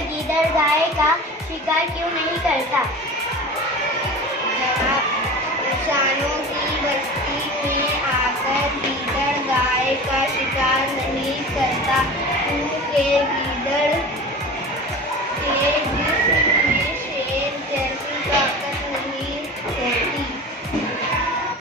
आकर गीदड़ गाय का शिकार क्यों नहीं करता? जवाब, इंसानों की बस्ती में आकर गीदड़ गाय का शिकार नहीं